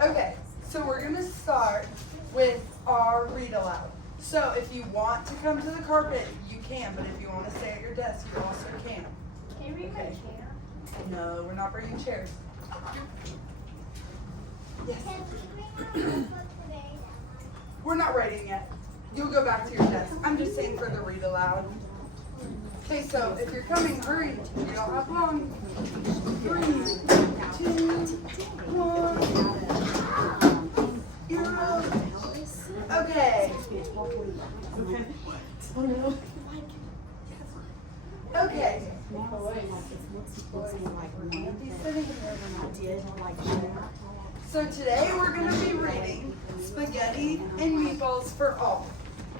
Okay, so we're going to start with our read aloud. So if you want to come to the carpet, you can, but if you want to stay at your desk, you also can. Can you bring my chair? No, we're not bringing chairs. Yes. We're not writing yet. You'll go back to your desk. I'm just saying for the read aloud. Okay, so if you're coming, hurry. You don't have long. 3, 2, 1. You're up. Okay. Okay. So today we're going to be reading Spaghetti and Meatballs for All.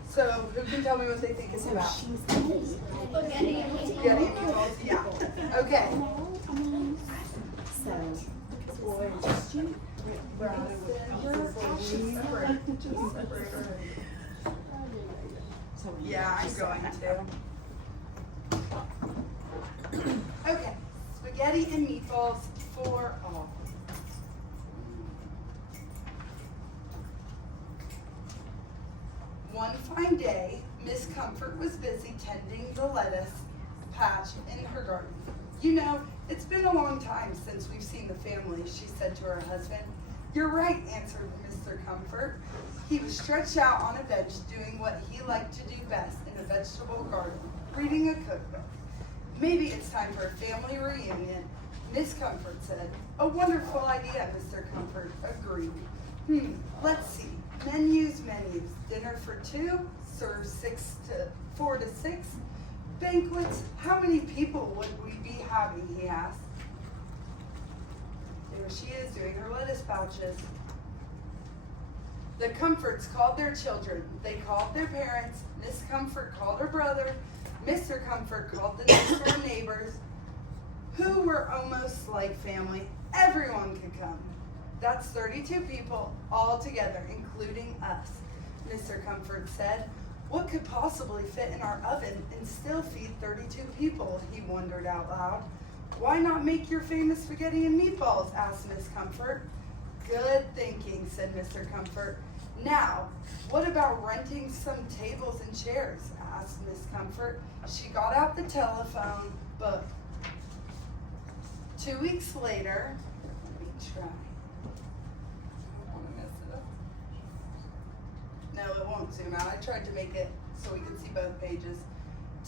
So who can tell me what they think it's about? Spaghetti and Spaghetti and meatballs, yeah. Okay. Yeah, I'm going to. Okay. Spaghetti and meatballs for all. One fine day, Miss Comfort was busy tending the lettuce patch in her garden. You know, it's been a long time since we've seen the family, she said to her husband. You're right, answered Mr. Comfort. He was stretched out on a bench doing what he liked to do best in a vegetable garden, reading a cookbook. Maybe it's time for a family reunion, Miss Comfort said. A wonderful idea, Mr. Comfort agreed. Let's see. Menus. Dinner for 2, serve 4 to 6. Banquets. How many people would we be having, he asked. There she is doing her lettuce pouches. The Comforts called their children. They called their parents. Miss Comfort called her brother. Mr. Comfort called the next door neighbors, who were almost like family. Everyone could come. That's 32 people all together, including us, Mr. Comfort said. What could possibly fit in our oven and still feed 32 people, he wondered out loud. Why not make your famous spaghetti and meatballs, asked Miss Comfort. Good thinking, said Mr. Comfort. Now, what about renting some tables and chairs, asked Miss Comfort. She got out the telephone book. 2 weeks later, let me try. No, it won't zoom out. I tried to make it so we could see both pages.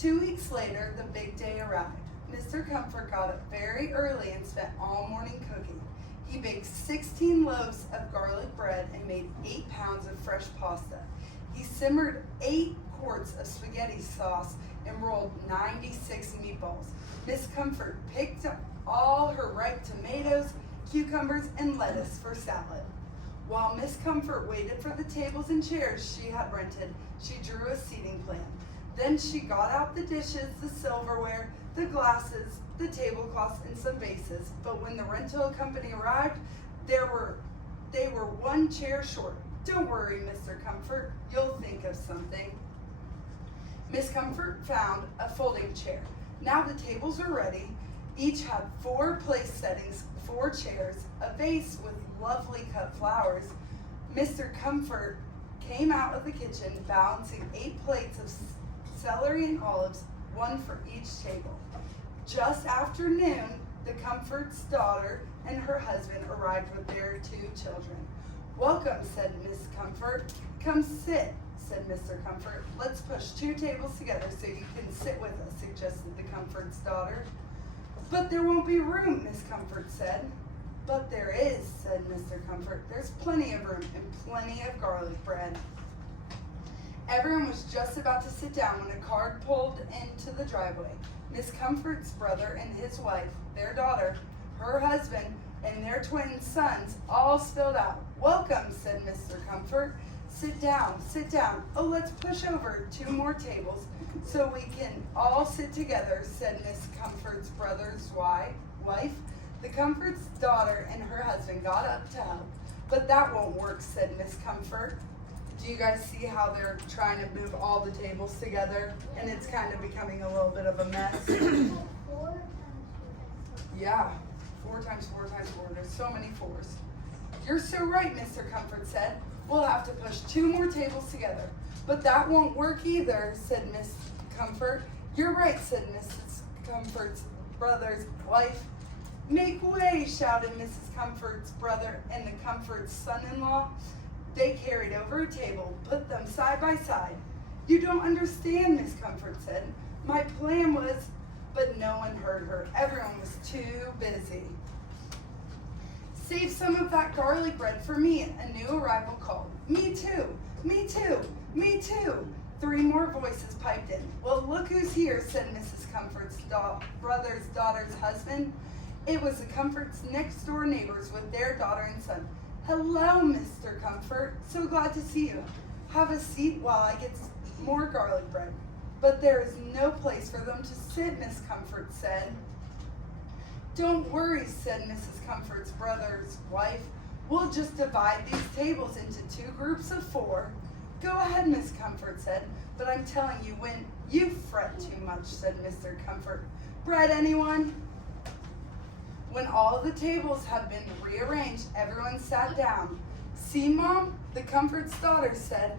2 weeks later, the big day arrived. Mr. Comfort got up very early and spent all morning cooking. He baked 16 loaves of garlic bread and made 8 pounds of fresh pasta. He simmered 8 quarts of spaghetti sauce and rolled 96 meatballs. Miss Comfort picked up all her ripe tomatoes, cucumbers, and lettuce for salad. While Miss Comfort waited for the tables and chairs she had rented, she drew a seating plan. Then she got out the dishes, the silverware, the glasses, the tablecloths, and some vases. But when the rental company arrived, they were 1 chair short. Don't worry, Mr. Comfort, you'll think of something. Miss Comfort found a folding chair. Now the tables were ready. Each had 4 place settings, 4 chairs, a vase with lovely cut flowers. Mr. Comfort came out of the kitchen balancing 8 plates of celery and olives, 1 for each table. Just after noon, the Comfort's daughter and her husband arrived with their 2 children. Welcome, said Miss Comfort. Come sit, said Mr. Comfort. Let's push 2 tables together so you can sit with us, suggested the Comfort's daughter. But there won't be room, Miss Comfort said. But there is, said Mr. Comfort. There's plenty of room and plenty of garlic bread. Everyone was just about to sit down when a car pulled into the driveway. Miss Comfort's brother and his wife, their daughter, her husband, and their twin sons all spilled out. Welcome, said Mr. Comfort. Sit down, sit down. Oh, let's push over 2 more tables so we can all sit together, said Miss Comfort's brother's wife. The Comfort's daughter and her husband got up to help. But that won't work, said Miss Comfort. Do you guys see how they're trying to move all the tables together? And it's kind of becoming a little bit of a mess. Yeah, 4 times 4 times 4. There's so many 4s. You're so right, Mr. Comfort said. We'll have to push 2 more tables together. But that won't work either, said Miss Comfort. You're right, said Mrs. Comfort's brother's wife. Make way, shouted Mrs. Comfort's brother and the Comfort's son-in-law. They carried over a table, put them side by side. You don't understand, Miss Comfort said. My plan was, but no one heard her. Everyone was too busy. Save some of that garlic bread for me, a new arrival called. Me too, me too, me too. 3 more voices piped in. Well, look who's here, said Mrs. Comfort's brother's daughter's husband. It was the Comfort's next door neighbors with their daughter and son. Hello, Mr. Comfort. So glad to see you. Have a seat while I get more garlic bread. But there is no place for them to sit, Miss Comfort said. Don't worry, said Mrs. Comfort's brother's wife. We'll just divide these tables into 2 groups of 4. Go ahead, Miss Comfort said, but I'm telling you, when you fret too much, said Mr. Comfort. Bread, anyone? When all the tables had been rearranged, everyone sat down. See, Mom, the Comfort's daughter said.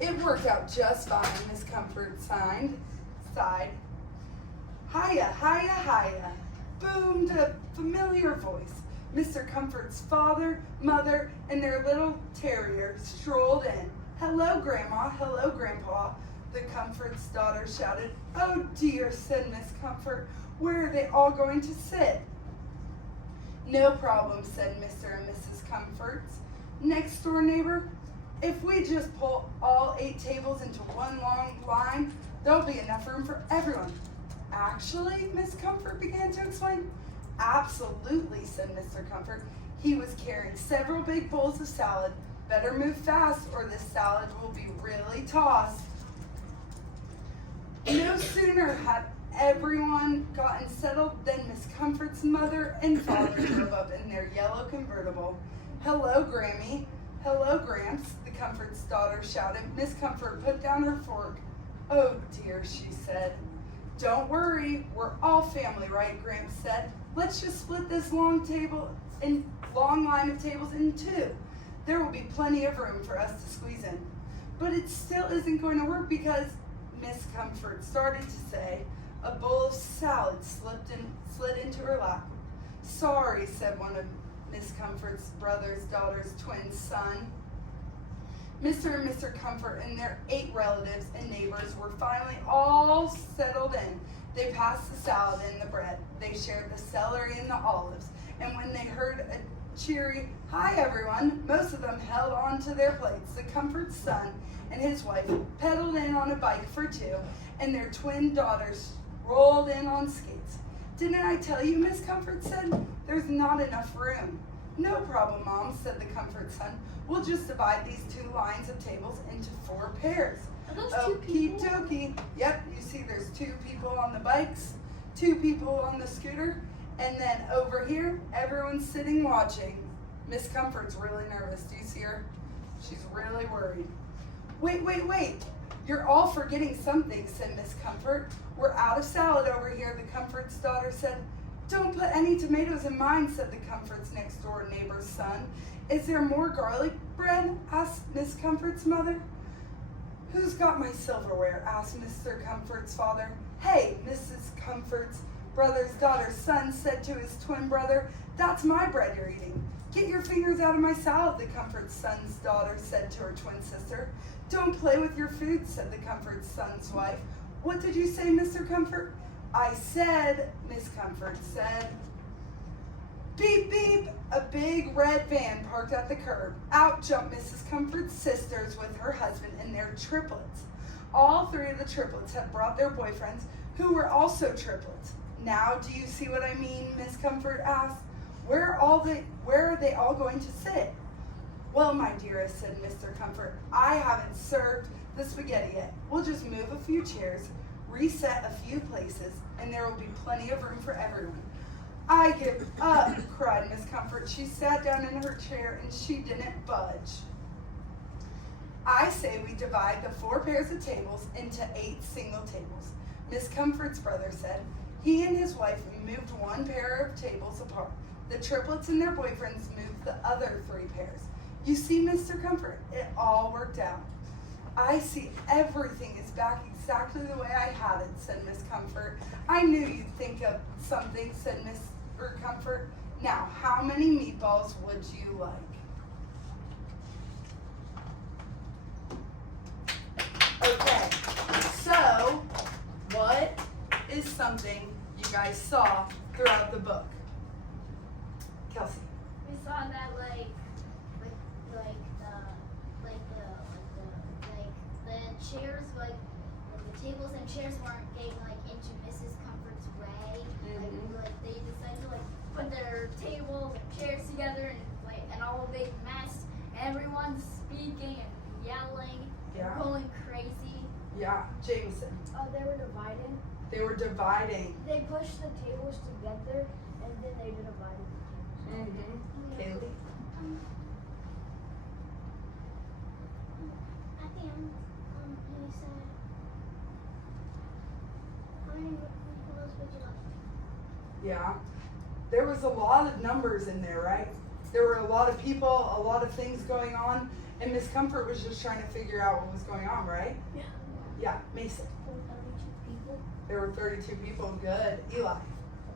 It worked out just fine, Miss Comfort sighed. Hiya, hiya, hiya, boomed a familiar voice. Mr. Comfort's father, mother, and their little terrier strolled in. Hello, Grandma, hello, Grandpa, the Comfort's daughter shouted. Oh dear, said Miss Comfort, where are they all going to sit? No problem, said Mr. and Mrs. Comfort's next door neighbor. If we just pull all 8 tables into one long line, there'll be enough room for everyone. Actually, Miss Comfort began to explain. Absolutely, said Mr. Comfort. He was carrying several big bowls of salad. Better move fast or this salad will be really tossed. No sooner had everyone gotten settled than Miss Comfort's mother and father drove up in their yellow convertible. Hello, Grammy. Hello, Gramps, the Comfort's daughter shouted. Miss Comfort put down her fork. Oh dear, she said. Don't worry, we're all family, right? Gramps said. Let's just split this long line of tables in 2. There will be plenty of room for us to squeeze in. But it still isn't going to work because, Miss Comfort started to say, a bowl of salad slid into her lap. Sorry, said one of Miss Comfort's brother's daughter's twin son. Mr. and Mr. Comfort and their 8 relatives and neighbors were finally all settled in. They passed the salad and the bread. They shared the celery and the olives. And when they heard a cheery, hi everyone, most of them held on to their plates. The Comfort's son and his wife pedaled in on a bike for 2, and their twin daughters rolled in on skates. Didn't I tell you, Miss Comfort said, there's not enough room. No problem, Mom, said the Comfort son. We'll just divide these 2 lines of tables into 4 pairs. Are those 2 Okie people? dokie. Yep, you see there's 2 people on the bikes, 2 people on the scooter, and then over here, everyone's sitting watching. Miss Comfort's really nervous. Do you see her? She's really worried. Wait. You're all forgetting something, said Miss Comfort. We're out of salad over here, the Comfort's daughter said. Don't put any tomatoes in mine, said the Comfort's next door neighbor's son. Is there more garlic bread? Asked Miss Comfort's mother. Who's got my silverware? Asked Mr. Comfort's father. Hey, Mrs. Comfort's brother's daughter's son said to his twin brother, that's my bread you're eating. Get your fingers out of my salad, the Comfort's son's daughter said to her twin sister. Don't play with your food, said the Comfort's son's wife. What did you say, Mr. Comfort? I said, Miss Comfort said. Beep, beep, a big red van parked at the curb. Out jumped Mrs. Comfort's sisters with her husband and their triplets. All 3 of the triplets had brought their boyfriends, who were also triplets. Now, do you see what I mean, Miss Comfort asked. Where are they all going to sit? Well, my dearest, said Mr. Comfort, I haven't served the spaghetti yet. We'll just move a few chairs, reset a few places, and there will be plenty of room for everyone. I give up, cried Miss Comfort. She sat down in her chair and she didn't budge. I say we divide the 4 pairs of tables into 8 single tables, Miss Comfort's brother said. He and his wife moved 1 pair of tables apart. The triplets and their boyfriends moved the other 3 pairs. You see, Mr. Comfort, it all worked out. I see everything is back exactly the way I had it, said Miss Comfort. I knew you'd think of something, said Mr. Comfort. Now, how many meatballs would you like? Okay, so what is something you guys saw throughout the book? Kelsey. We saw that the chairs, like the tables and chairs weren't getting into Mrs. Comfort's way. Like they decided to put their tables and chairs together and all a big mess. Everyone's speaking and yelling, Yeah. going crazy. Yeah, Jameson. They were dividing. They were dividing. They pushed the tables together and then they divided the tables. Kaylee. At the end, he said, "How many meatballs would you like?" Yeah. There was a lot of numbers in there, right? There were a lot of people, a lot of things going on, and Miss Comfort was just trying to figure out what was going on, right? Yeah. Yeah, Mason. 32 people. There were 32 people. Good. Eli.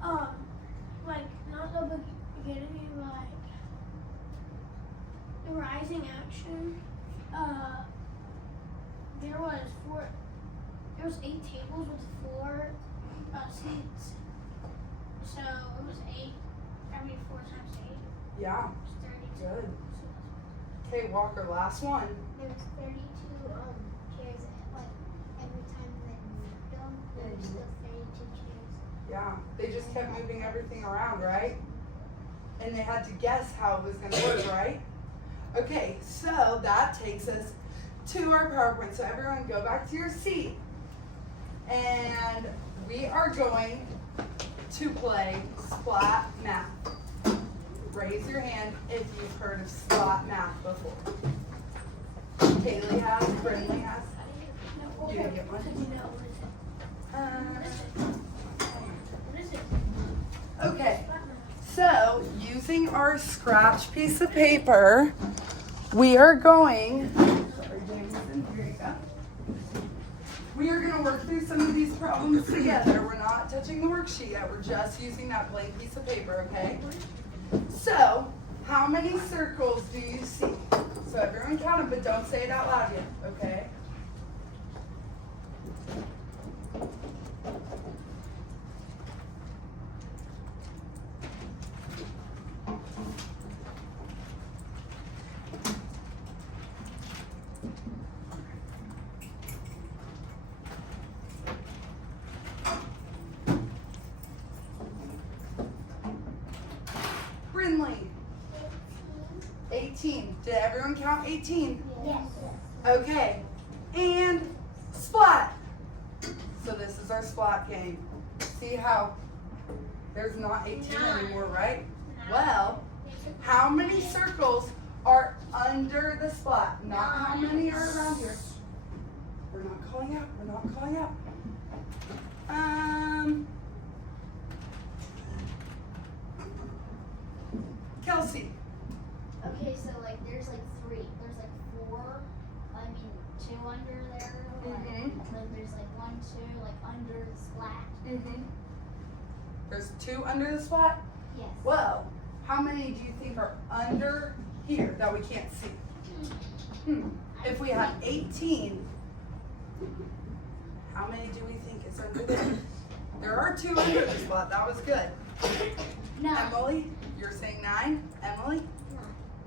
Not the beginning, the rising action. There was 8 tables with 4 seats. So it was 8. 4 times 8. Yeah. It's 32. Good. Okay, Walker, last one. There was 32 chairs. Every time they moved them, there were still 32 chairs. Yeah. They just kept moving everything around, right? And they had to guess how it was going to work, right? Okay, so that takes us to our PowerPoint. So everyone go back to your seat. And we are going to play Splat Math. Raise your hand if you've heard of Splat Math before. Kaylee has, Brindley has. You didn't get one? What is it? Okay, so using our scratch piece of paper, we are going, sorry Jameson, here you go. We are going to work through some of these problems together. We're not touching the worksheet yet, we're just using that blank piece of paper, okay? So, how many circles do you see? So everyone count them, but don't say it out loud yet, okay? Brinley. 18. Did everyone count 18? Yes. Okay. And splat. So this is our splat game. See how there's not 18 anymore, right? Well, how many circles are under the splat? Not how many are around here. We're not calling out. We're not calling out. Kelsey. Okay, so there's 3. There's 4. 2 under there. There's 1, 2 under the splat. There's 2 under the splat? Yes. Well, how many do you think are under here that we can't see? If we had 18, how many do we think is under there? There are 2 under the splat. That was good. No. Emily, you're saying 9? Emily?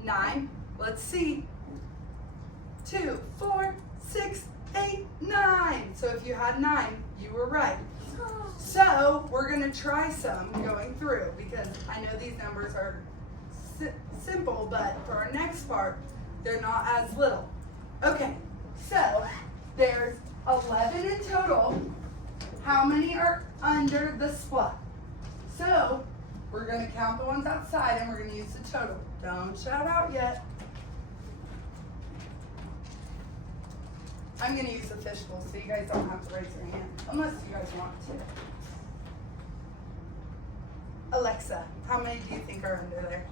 9. Let's see. 2, 4, 6, 8, 9. So if you had 9, you were right. So we're going to try some going through because I know these numbers are simple, but for our next part, they're not as little. Okay, so there's 11 in total. How many are under the splat? So we're going to count the ones outside and we're going to use the total. Don't shout out yet. I'm going to use the fishbowl so you guys don't have to raise your hand, unless you guys want Alexa, how many do you think are under there?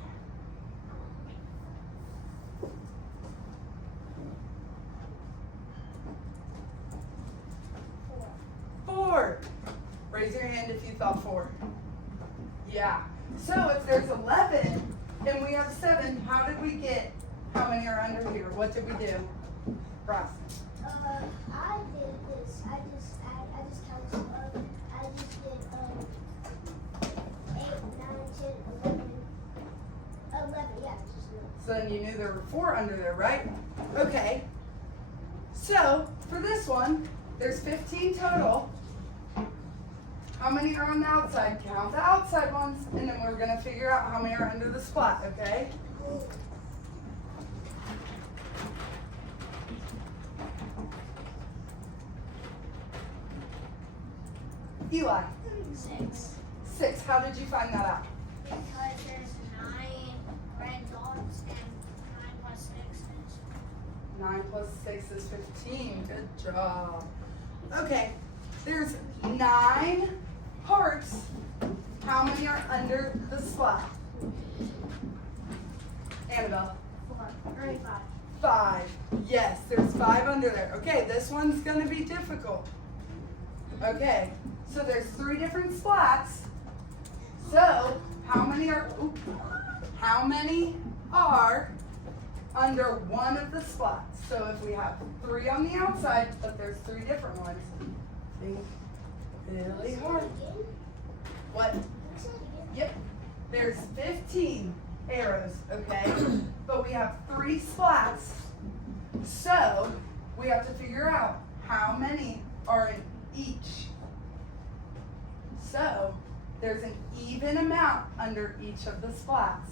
4. Raise your hand if you thought 4. Yeah. So if there's 11 and we have 7, how did we get how many are under here? What did we do? Ross. I did this. I just counted. I just did 8, 9, 10, 11. Yeah, just 11. So then you knew there were 4 under there, right? Okay. So for this one, there's 15 total. How many are on the outside? Count the outside ones, and then we're gonna figure out how many are under the splat, okay? Eli. 6. 6. How did you find that out? Because there's 9 red dots and 9 plus 6 is 9 plus 6 is 15. Good job. Okay. There's 9 hearts. How many are under the splat? Annabelle. 4. Or 5. 5. Yes, there's 5 under there. Okay, this one's gonna be difficult. Okay, so there's 3 different splats. So how many are under one of the splats? So if we have 3 on the outside, but there's 3 different ones, think really hard. What? Yep. There's 15 arrows, okay? But we have 3 splats. So we have to figure out how many are in each. So there's an even amount under each of the splats.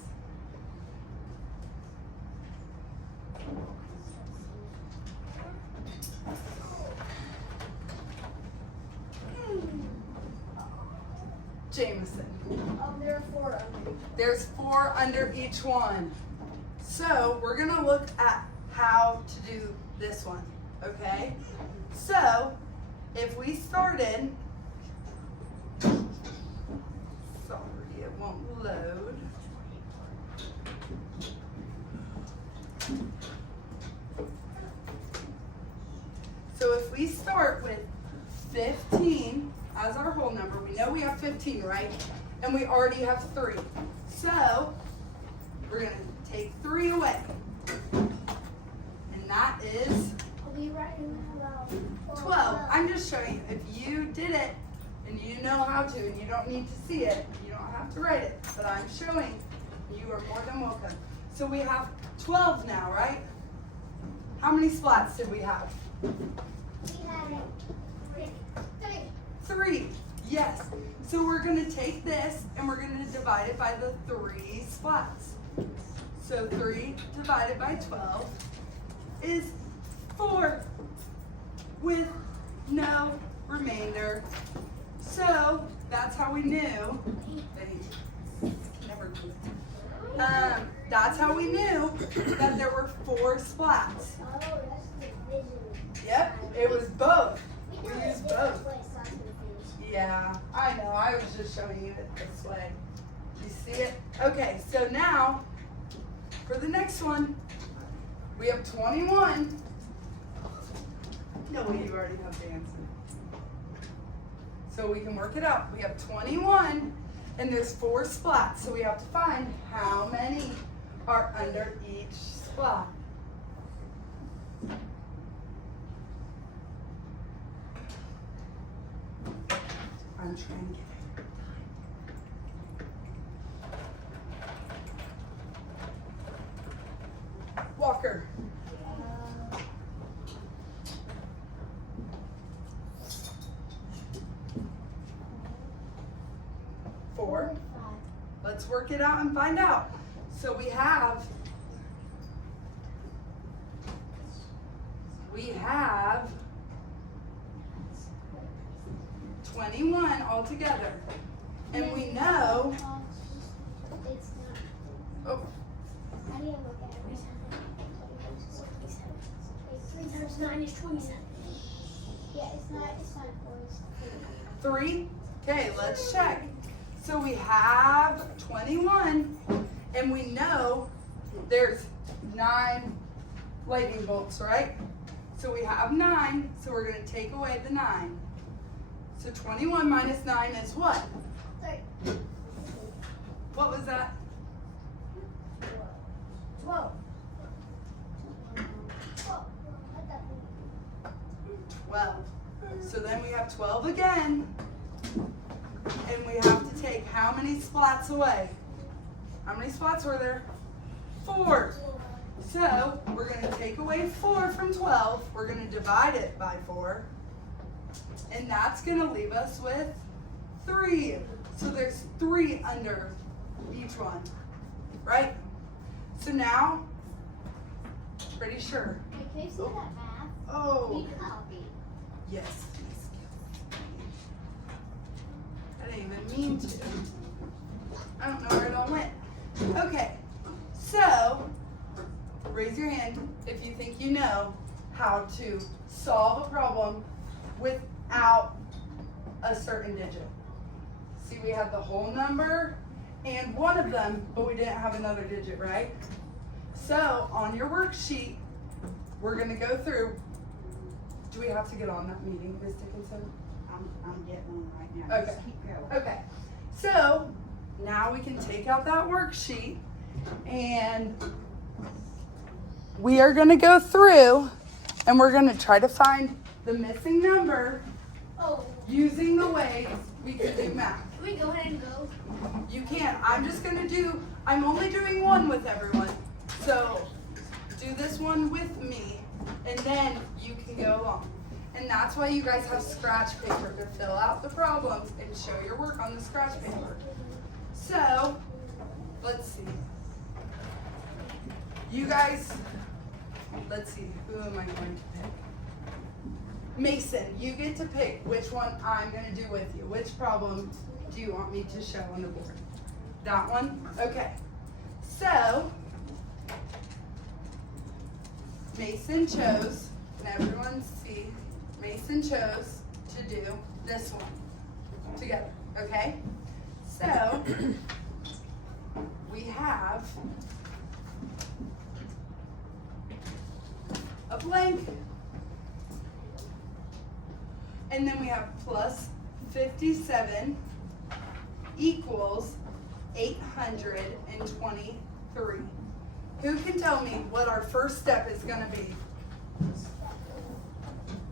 Jameson. There are 4 under. There's 4 under each one. So we're gonna look at how to do this one, okay? So if we started, sorry, it won't load. So if we start with 15 as our whole number, we know we have 15, right? And we already have 3. So we're gonna take 3 away. And that is I'll be writing about 12. I'm just showing you. If you did it and you know how to and you don't need to see it, you don't have to write it. But I'm showing you are more than welcome. So we have 12 now, right? How many splats did we have? We had 3. 3. Yes. So we're going to take this and we're going to divide it by the 3 splats. So 3 divided by 12 is 4 with no remainder. So that's how we knew. Never do it. That's how we knew that there were 4 splats. Oh, that's division. Yep, it was both. We We know used it's both. way, so I'm confused. Yeah, I know. I was just showing you it this way. You see it? Okay, so now for the next one, we have 21. No, you already have the answer. So we can work it out. We have 21, and there's 4 splats. So we have to find how many are under each splat. I'm trying to get it. Walker. Four. 5. Let's work it out and find out. So we have 21 altogether. And we know, It's not. oh, I didn't look at it. 3 times 9 is 27. Yeah, it's not 4. It's 3. Okay, let's check. So we have 21, and we know there's 9 lightning bolts, right? So we have 9, so we're going to take away the 9. So 21 minus 9 is what? 3. What was that? 12. 12. So then we have 12 again. And we have to take how many splats away? How many splats were there? 4. So we're going to take away 4 from 12. We're going to divide it by 4. And that's going to leave us with 3. So there's 3 under each one, right? So now, pretty sure. Hey, can you see that math? Oh, Need a copy. yes. I didn't even mean to. I don't know where it all went. Okay, so raise your hand if you think you know how to solve a problem without a certain digit. See, we have the whole number and one of them, but we didn't have another digit, right? So on your worksheet, we're going to go through. Do we have to get on that meeting, Ms. Dickinson? I'm getting one right now. Okay. Just keep going. Okay, so now we can take out that worksheet and we are going to go through and we're going to try to find the missing number Oh, using the ways we can do math. can we go ahead and go? You can. I'm only doing one with everyone. So do this one with me and then you can go along. And that's why you guys have scratch paper to fill out the problems and show your work on the scratch paper. So, let's see. You guys, let's see, who am I going to pick? Mason, you get to pick which one I'm going to do with you. Which problem do you want me to show on the board? That one? Okay. So, Mason chose, can everyone see? Mason chose to do this one together, okay? So, we have a blank, and then we have plus 57 equals 823. Who can tell me what our first step is going to be?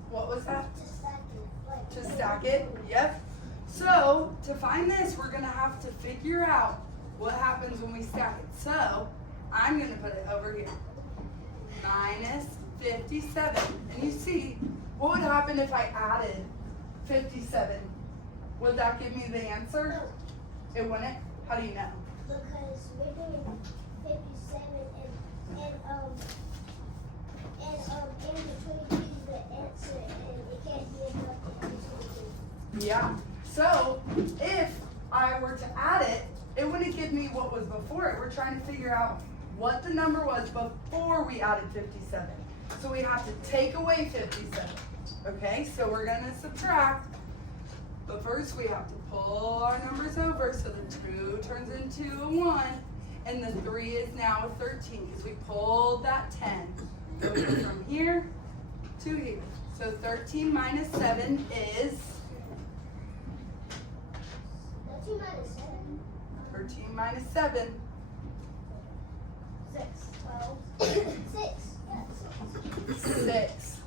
What was that? To stack it? Yep. So, to find this, we're going to have to figure out what happens when we stack it. So, I'm going to put it over here. Minus 57. And you see, what would happen if I added 57? Would that give me the answer? It wouldn't? How do you know? Because we're doing 57 and the 23 is the answer and it can't be enough to 22. Yeah. So, if I were to add it, it wouldn't give me what was before it. We're trying to figure out what the number was before we added 57. So we have to take away 57. Okay, so we're going to subtract. But first we have to pull our numbers over so the 2 turns into a 1. And the 3 is now a 13 because we pulled that 10. Over from here to here. So 13 minus 7 is 13 minus 7. 13 minus 7. 6. 6. Yeah, 6.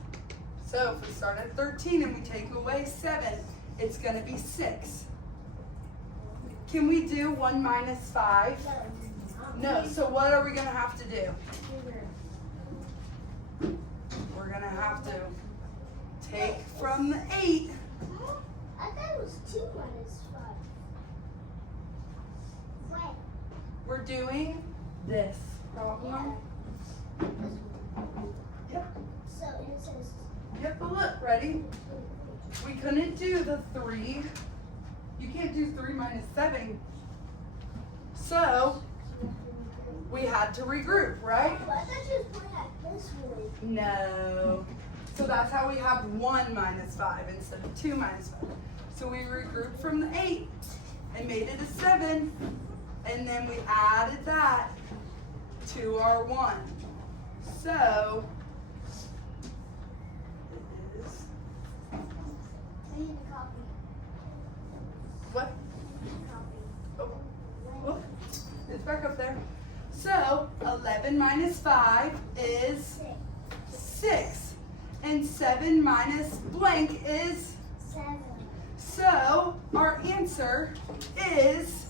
So if we start at 13 and we take away 7, it's going to be 6. Can we do 1 minus 5? No. So what are we going to have to do? We're going to have to take from the 8. I thought it was 2 minus 5. Why? We're doing this problem. Yep. So it says Yep, but look, ready? We couldn't do the 3. You can't do 3 minus 7. So, we had to regroup, right? I thought you was putting at this one. No. So that's how we have 1 minus 5 instead of 2 minus 5. So we regroup from the 8. and made it a 7. And then we added that to our 1. So, it is, I need a copy. what? Copy. Oh, it's back up there. So, 11 minus 5 is 6. And 7 minus blank is, 7. so our answer is,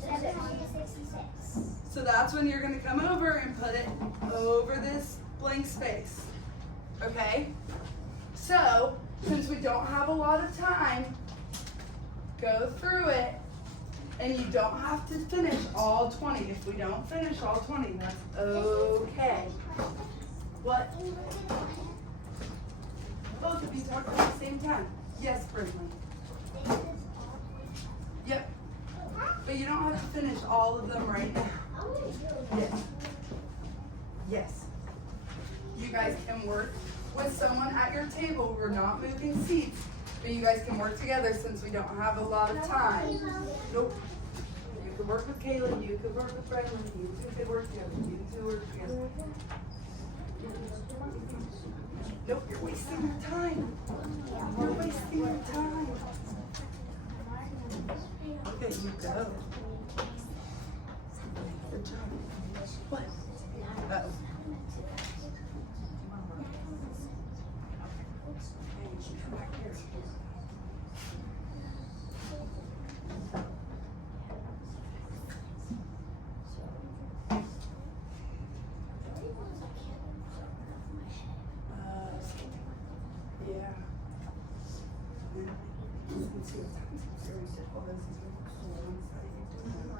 766. so that's when you're gonna come over and put it over this blank space. Okay? So, since we don't have a lot of time, go through it, and you don't have to finish all 20. If we don't finish all 20, that's okay. What? Both of you talked at the same time. Yes, Brinley. Yep. But you don't have to finish all of them right now. Yes. Yes. You guys can work with someone at your table. We're not moving seats, but you guys can work together since we don't have a lot of time. Nope. You could work with Kayla. You could work with Brendan. You two could work together. You two work together. Nope, you're wasting your time. You're wasting your time. Look at you go. Good job. What? Uh-oh. Come back here. Yeah. Let's see what time it is. All those is ones that you're doing.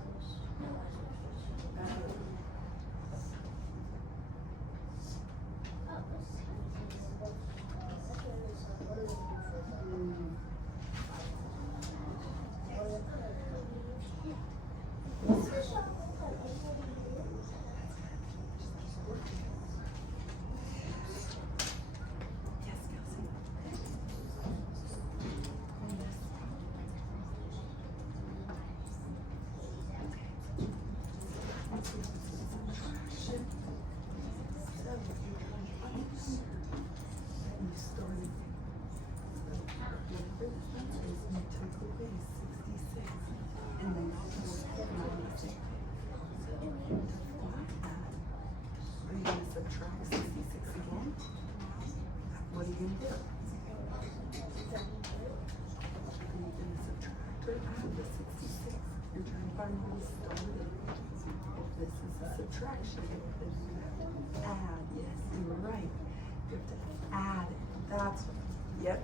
Yes, Kelsey. Are you going to subtract 66 again? What are you going to do? Are you going to subtract or add the 66? You're trying to find where we started. If this is a subtraction, then you have to add. Yes, you were right. You have to add it. That's what. Yep.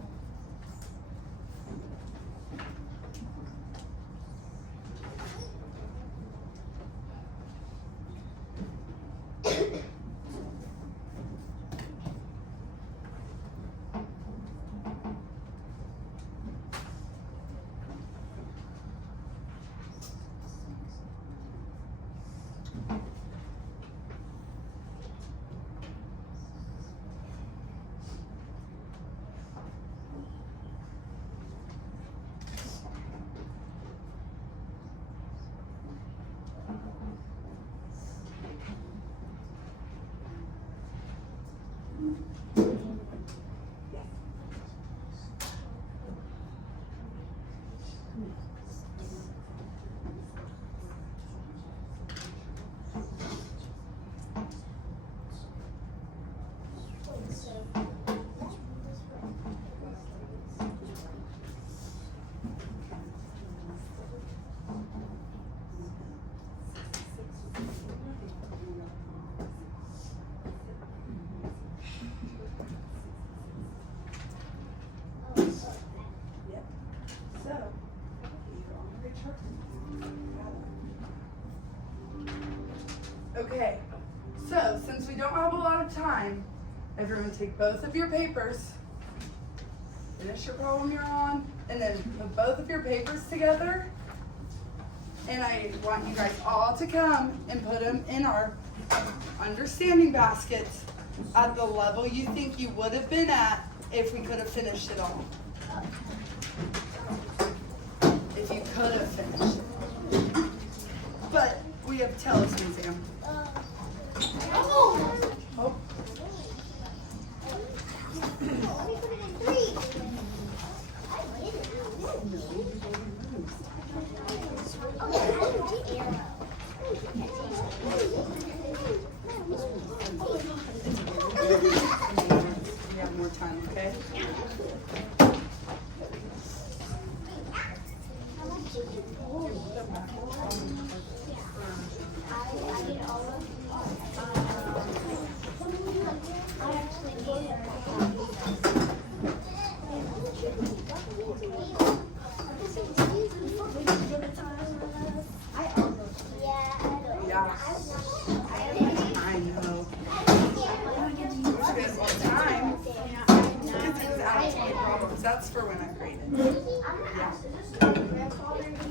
Okay, so since we don't have a lot of time, everyone take both of your papers, finish your problem you're on, and then put both of your papers together. And I want you guys all to come and put them in our understanding baskets at the level you think you would have been at if we could have finished it all. if you could have finished. But we have Telus Museum. Oh. Let me put it in 3. We have more time, okay? Yeah. I know. We should get more time. Because these attitude problems, that's for when I grade it. Yeah.